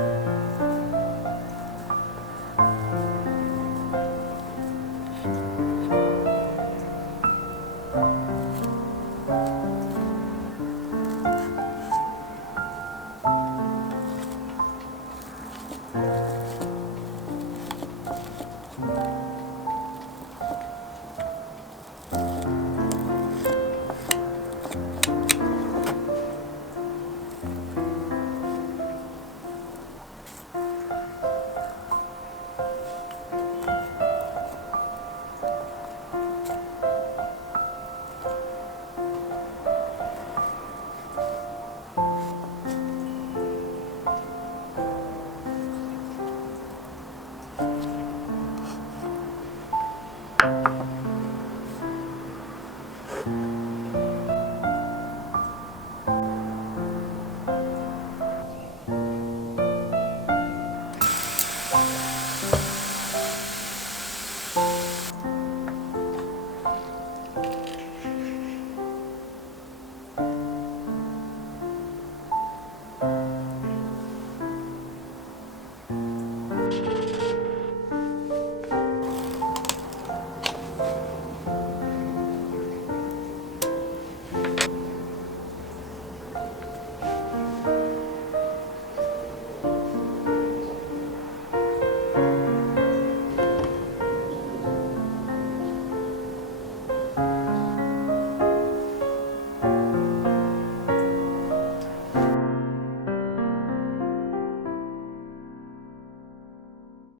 Thank you.